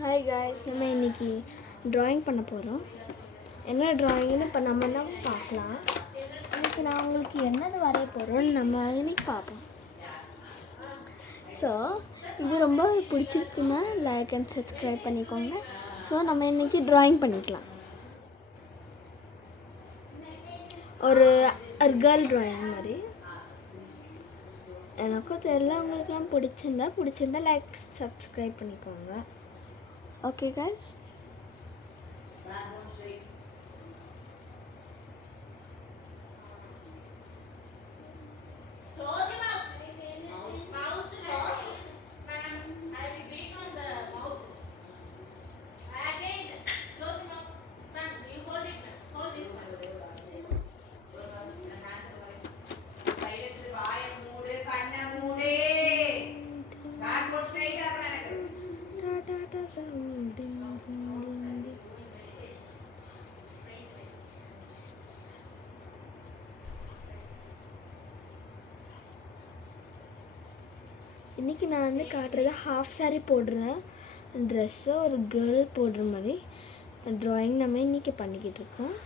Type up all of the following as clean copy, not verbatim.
Hi guys, நம்ம இன்றைக்கி ட்ராயிங் பண்ண போகிறோம். என்ன ட்ராயிங்னு இப்போ நம்ம தான் பார்க்கலாம். இன்றைக்கி நான் உங்களுக்கு என்னது வரைய போகிறோன்னு நம்ம இன்றைக்கி பார்ப்போம். ஸோ இது ரொம்ப பிடிச்சிருக்குன்னா லைக் அண்ட் சப்ஸ்கிரைப் பண்ணிக்கோங்க. ஸோ நம்ம இன்றைக்கி ட்ராயிங் பண்ணிக்கலாம். ஒரு கேர்ள் ட்ராயிங் மாதிரி எனக்கும் தெரியல. உங்களுக்குலாம் பிடிச்சிருந்தா லைக் சப்ஸ்கிரைப் பண்ணிக்கோங்க. Okay guys. இன்றைக்கி நான் வந்து காட்டுறது ஹாஃப் சாரீ போடுறேன் ட்ரெஸ்ஸை ஒரு கேர்ள் போடுற மாதிரி ட்ராயிங் நம்ம இன்றைக்கி பண்ணிக்கிட்டு இருக்கோம்.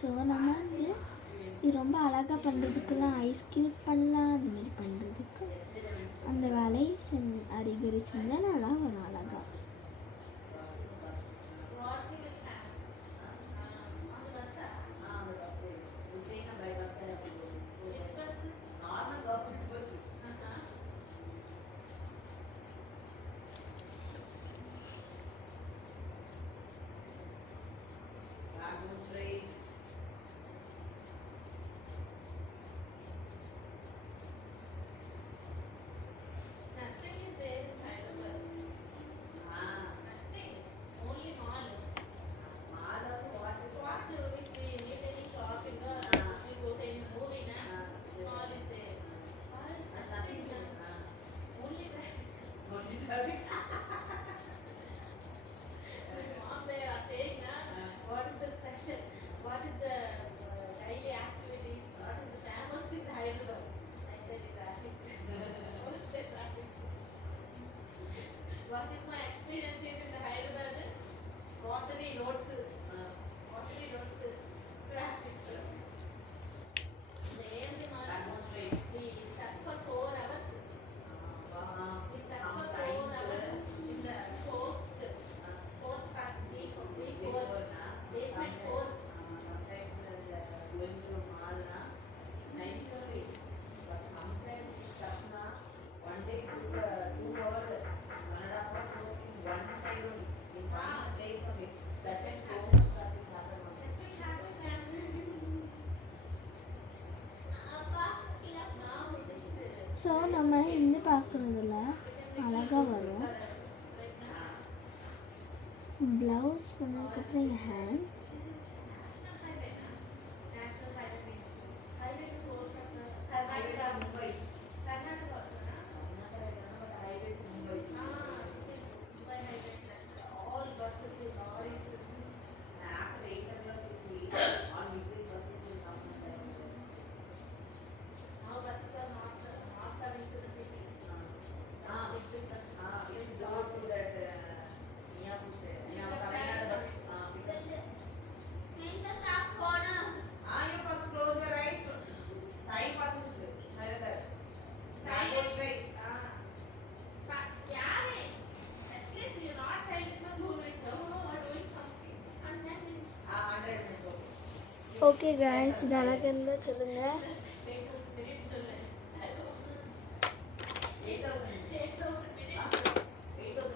ஸோ நம்ம வந்து இது ரொம்ப அழகாக பண்ணுறதுக்குலாம் ஐஸ் க்யூப் பண்ணலாம். அந்த மாதிரி பண்ணுறதுக்கு அந்த வேலையை அறிகுறி செஞ்சால் நல்லா வரும் அழகாக. What is my experience in the Hyderabad? Watery roads, traffic. We stuck for 4 hours. We stuck for 4 hours in the fourth factory, basement 4. Sometimes going to mall na night only, but sometimes stuck na one day took 2 hours, 1.5 hours in one side only, in one place only. That time so much traffic happened on that. So நம்ம இந்த பார்க்குறதுல அழகாக வரும். ப்ளவுஸ் பண்ணதுக்கப்புறம் எங்கள் hand okay guys, இது அழகாக இருந்தால் சொல்லுங்கள்.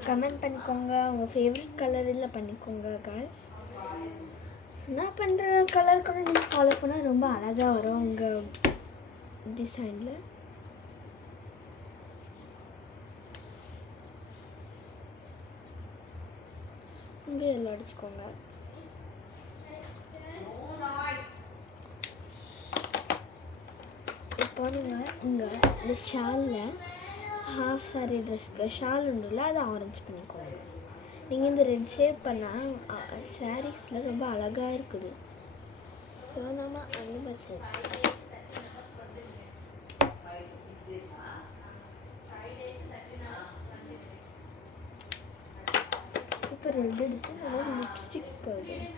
கமெண்ட் பண்ணிக்கோங்க. உங்கள் ஃபேவரட் கலர் இதில் பண்ணிக்கோங்க காய்ஸ். நான் பண்ணுற கலர் கூட நீங்கள் ஃபாலோ பண்ணால் ரொம்ப அழகாக வரும் உங்கள் டிசைனில். இங்கே எல்லாம் அடிச்சுக்கோங்க. இப்போ நீங்கள் இங்கே இந்த ஷாலில் ஹாஃப் சாரி ட்ரெஸ்க்கு ஷால் உண்டுல அதை ஆரஞ்சு பண்ணிக்கோங்க. நீங்கள் இந்த ரெட் ஷேப் பண்ணால் சாரீஸில் ரொம்ப அழகாக இருக்குது. ஸோ நம்ம அந்த மாதிரி 5 to 6 days. 5 days 13 hours 20 minutes. இப்போ ரெட் எடுத்து நம்ம லிப்ஸ்டிக் போடுறோம்.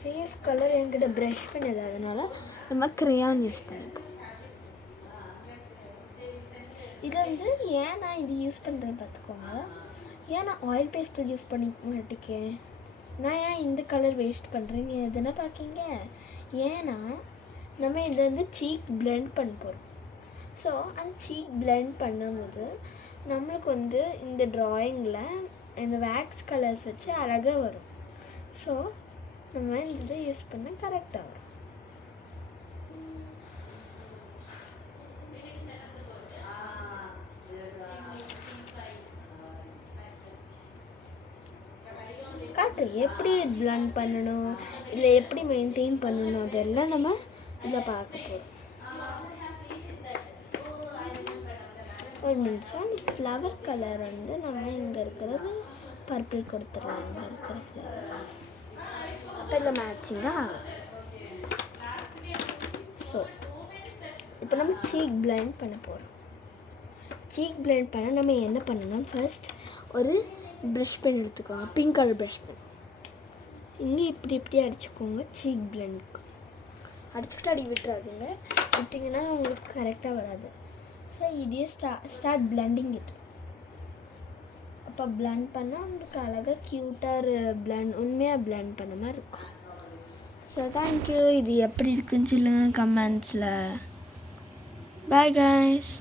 ஃபேஸ் கலர் என்கிட்ட ப்ரஷ் பென் இல்லாதனால நம்ம க்ரேயான் யூஸ் பண்ணிப்போம். இது வந்து ஏன் நான் இது யூஸ் பண்ணுறேன்னு பார்த்துக்கோங்க. ஏன் நான் ஆயில் பேஸ்டல் யூஸ் பண்ணி மாட்டிக்கேன், நான் ஏன் இந்த கலர் வேஸ்ட் பண்ணுறேன்னு எதுனா பார்க்கிங்க. ஏன்னா நம்ம இதை வந்து சீக் பிளெண்ட் பண்ண போகிறோம். ஸோ அந்த சீக் பிளெண்ட் பண்ணும்போது நம்மளுக்கு வந்து இந்த ட்ராயிங்கில் இந்த வேக்ஸ் கலர்ஸ் வச்சு அழகாக வரும். ஸோ நம்ம இந்த இதை யூஸ் பண்ண கரெக்டாக வரும். காட்டு எப்படி பிளெண்ட் பண்ணணும், இல்லை எப்படி மெயின்டைன் பண்ணணும், அதெல்லாம் நம்ம இதில் பார்க்க போகிறோம். ஒரு நிமிஷம். அந்த ஃப்ளவர் கலர் வந்து நம்ம இங்கே இருக்கிறது பர்பிள் கொடுத்துடலாம். இங்கே இருக்கிற ஃப்ளவர்ஸ் அப்போ இதில் மேட்சிங்காக ஆகும். ஸோ இப்போ நம்ம சீக் பிளெண்ட் பண்ண போகிறோம். சீக் பிளெண்ட் பண்ண நம்ம என்ன பண்ணணும், ஃபர்ஸ்ட் ஒரு ப்ரஷ் பென் எடுத்துக்கோங்க, பிங்க் கலர் ப்ரஷ் பென். இங்கே இப்படி அடிச்சுக்கோங்க. சீக் பிளெண்டுக்கு அடிச்சுக்கிட்டு அடி விட்டுறாதீங்க, விட்டிங்கன்னா உங்களுக்கு கரெக்டாக வராது. ஸோ இதே ஸ்டார்ட் பிளெண்டிங் இட். அப்போ பிளெண்ட் பண்ணால் உங்களுக்கு அழகாக க்யூட்டாக உண்மையாக பிளெண்ட் பண்ண மாதிரி இருக்கும். So thank you. இது எப்படி இருக்குன்னு சொல்லுங்கள் கமெண்ட்ஸில். Bye guys.